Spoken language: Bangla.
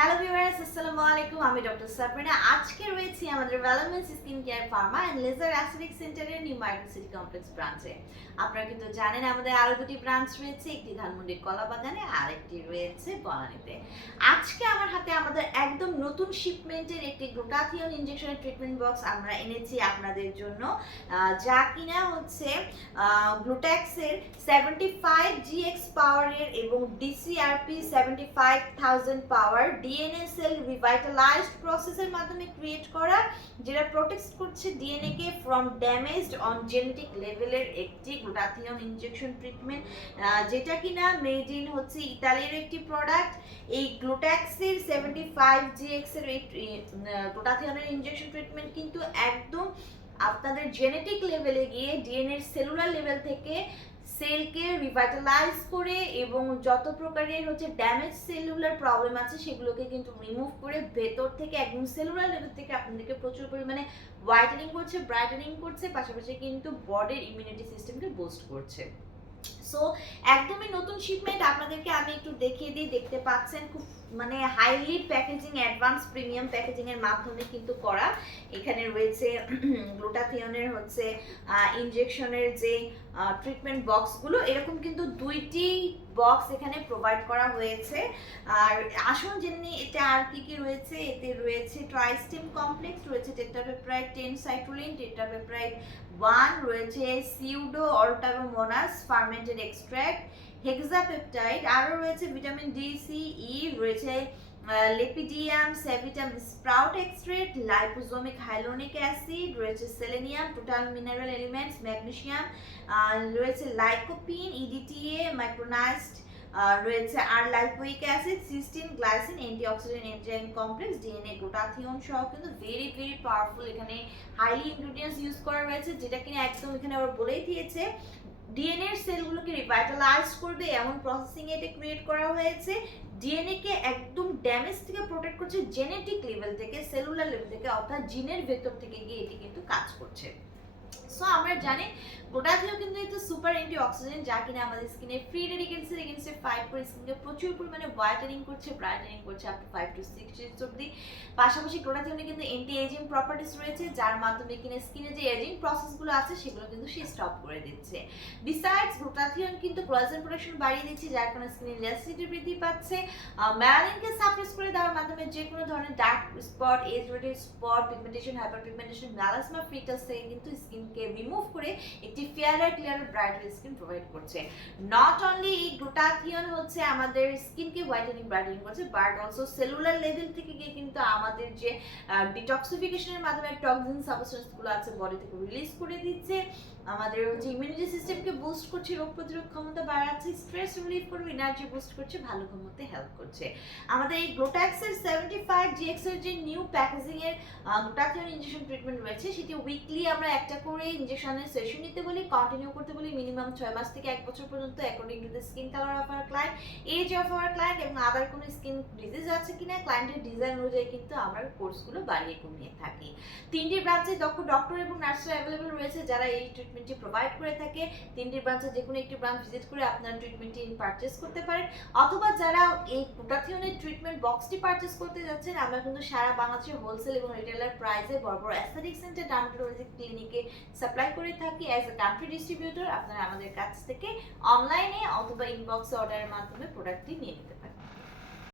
হ্যালো ভিউয়ার্স, আসসালামু আলাইকুম। আমি ডক্টর সাবরিনা। আজকে রয়েছি আমাদের ভেলমেন্স skin care pharma and laser aesthetic সেন্টারের নিউ মার্কেট সিটি কমপ্লেক্স ব্রাঞ্চে। আপনারা কিন্তু জানেন আমাদের আরো দুটি ব্রাঞ্চ রয়েছে, একটি ধানমন্ডির কলাবাগানে আর একটি রয়েছে বনানীতে। আজকে আমার হাতে আমাদের একদম নতুন শিপমেন্টের একটি গ্লুটাথিয়ন ইনজেকশনের ট্রিটমেন্ট বক্স আমরা এনেছি আপনাদের জন্য, যা কিনা হচ্ছে গ্লুট্যাক্সের 75 GX পাওয়ারের এবং DCRP 75,000 পাওয়ার ডিএনএ সেল রিভাইটালাইজড প্রসেসের মাধ্যমে ক্রিয়েট করা, যেটা প্রোটেক্ট করছে DNA K from damaged on genetic লেভেলের একটি গ্লুটাথিয়ন ইনজেকশন ট্রিটমেন্ট, যেটা কিনা মেড ইন হচ্ছে ইতালির একটি প্রোডাক্ট। এই গ্লুট্যাক্সের 75 GX এর এই গ্লুটাথিয়নের ইনজেকশন ট্রিটমেন্ট কিন্তু একদম আপনাদের জেনেটিক লেভেলে গিয়ে ডিএনএর সেলুলার লেভেল থেকে সেলকে রিভাইটালাইজ করে এবং যত প্রকারের হচ্ছে ড্যামেজ সেলুলার প্রবলেম আছে সেগুলোকে কিন্তু রিমুভ করে ভেতর থেকে একদম সেলুলার লেভেল থেকে আপনাদেরকে প্রচুর পরিমাণে হোয়াইটেনিং করছে, ব্রাইটেনিং করছে, পাশাপাশি কিন্তু বডির ইমিউনিটি সিস্টেমকে বুস্ট করছে। সো একদমই নতুন শিপমেন্ট আপনাদেরকে আমি একটু দেখিয়ে দিই। দেখতে পাচ্ছেন খুব highly packaging, advance premium packaging এর মাধ্যমে কিন্তু করা। এখানে রয়েছে গ্লুটাথিয়নের হচ্ছে ইনজেকশনের যে ট্রিটমেন্ট বক্সগুলো, এরকম কিন্তু দুইটি বক্স এখানে প্রোভাইড করা হয়েছে। আর আসুন জেনে এটা আর কি কি রয়েছে। এতে রয়েছে ট্রাইস্টেম কমপ্লেক্স, রয়েছে টেট্রাপেপ্টাইড 10 সাইক্লোলিন, টেট্রাপেপ্টাইড 1, রয়েছে pseudo alteromonas fermented extract, hexapeptide, আরও রয়েছে ভিটামিন ডি, সি, ই, রয়েছে lepidium, sativum sprout extract, liposomic hyaluronic acid, রয়েছে selenium, total mineral elements, magnesium, রয়েছে লাইকোপিন, ইডিটিএ, মাইক্রোনাইজড, রয়েছে আর lipoic acid, cystine, glycine, antioxidant enzyme complex, DNA glutathione সহ কিন্তু ভেরি ভেরি পাওয়ারফুল এখানে হাইলি ইনগ্রেডিয়েন্টস ইউজ করা রয়েছে, যেটা কিনা একদম এখানে আবার বলেই দিয়েছে ডিএনএ এর সেলগুলোকে রিভাইটালাইজ করবে এমন প্রসেসিং এটা ক্রিয়েট করা হয়েছে। ডিএনএ কে একদম ড্যামেজ থেকে প্রোটেক্ট করছে জেনেটিক লেভেল থেকে, সেলুলার লেভেল থেকে, অর্থাৎ জিনের ভেতর থেকে গিয়ে এটি কিন্তু কাজ করছে। সো আমরা জানি গ্লুটাথিয়ন কিন্তু একটা সুপার অ্যান্টিঅক্সিডেন্ট, যা কিনা আমাদের স্কিনে ফ্রি রেডিকেলসের এগেইনস্টে ফাইট করে স্কিনকে প্রচুর পরিমাণে হোয়াইটেনিং করছে, ব্রাইটেনিং করছে আপ টু 5 to 6 years অবধি। পাশাপাশি গ্লুটাথিয়নে কিন্তু অ্যান্টি এজিং প্রপার্টিস রয়েছে, যার মাধ্যমে কিনা স্কিনে যে এজিং প্রসেসগুলো আছে সেগুলো কিন্তু সে স্টপ করে দিচ্ছে। বিসাইডস গ্লুটাথিয়ন কিন্তু কোলাজেন প্রোডাকশন বাড়িয়ে দিচ্ছে, যার কারণে স্কিনের ইলাস্টিসিটি বৃদ্ধি পাচ্ছে, মেলানিনকে সাপ্রেস করে দেওয়ার মাধ্যমে যে কোনো ধরনের dark spot, age related spot, pigmentation, hyper pigmentation, melasma ফিটাস থেকে কিন্তু স্কিনকে রিমুভ করে একটি fairer clear brighter skin provide করছে। নট অনলি এই গ্লুটাথিয়ন হচ্ছে আমাদের স্কিনকে হোয়াইটেনিং ব্রাইটেনিং করছে, বাট অলসো সেলুলার লেভেল থেকে গিয়ে কিন্তু আমাদের যে ডিটক্সিফিকেশনের মাধ্যমে টক্সিন সাবস্টেন্সগুলো আছে বডি থেকে রিলিজ করে দিচ্ছে, আমাদের হচ্ছে ইমিউনিটি সিস্টেমকে বুস্ট করছে, রোগ প্রতিরোধ ক্ষমতা বাড়াচ্ছে, স্ট্রেস রিলিফ করবে, এনার্জি বুস্ট করছে, ভালো ঘুমোতে হেল্প করছে। আমাদের এই গ্লুট্যাক্সের 75 GX এর যে নিউ প্যাকেজিং এর গ্লুটাথিয়ন ইনজেকশন ট্রিটমেন্ট রয়েছে, সেটি উইকলি আমরা একটা করে ইনজেকশনের সেশন নিতে বলি, কন্টিনিউ করতে বলি মিনিমাম 6 মাস থেকে 1 বছর পর্যন্ত, according to the skin colour of our client, age of our client এবং আদার কোনো স্কিন ডিজিজ আছে কিনা ক্লায়েন্টের ডিজাইন অনুযায়ী কিন্তু আমরা কোর্সগুলো বাড়িয়ে কমিয়ে থাকি। 3টি ব্রাঞ্চে দক্ষ ডক্টর এবং নার্সরা অ্যাভেলেবল রয়েছে যারা এই ট্রিটমেন্টটি প্রোভাইড করে থাকে। 3টি ব্রাঞ্চে যে কোনো একটি ব্রাঞ্চ ভিজিট করে আপনারা ট্রিটমেন্টটি পারচেজ করতে পারেন, অথবা যারা এই গ্লুটাথিয়নের ট্রিটমেন্ট বক্সটি পারচেজ করতে যাচ্ছেন, আমরা কিন্তু সারা বাংলাদেশে হোলসেল এবং রিটেলার প্রাইসে বড় বড় অ্যাস্থেটিক সেন্টার, ডার্মাটোলজি ক্লিনিকে সাপ্লাই করে থাকি অ্যাজ এ কান্ট্রি ডিস্ট্রিবিউটর। আপনারা আমাদের কাছ থেকে অনলাইনে অথবা ইনবক্সে অর্ডারের মাধ্যমে প্রোডাক্টটি নিয়ে নিতে পারেন।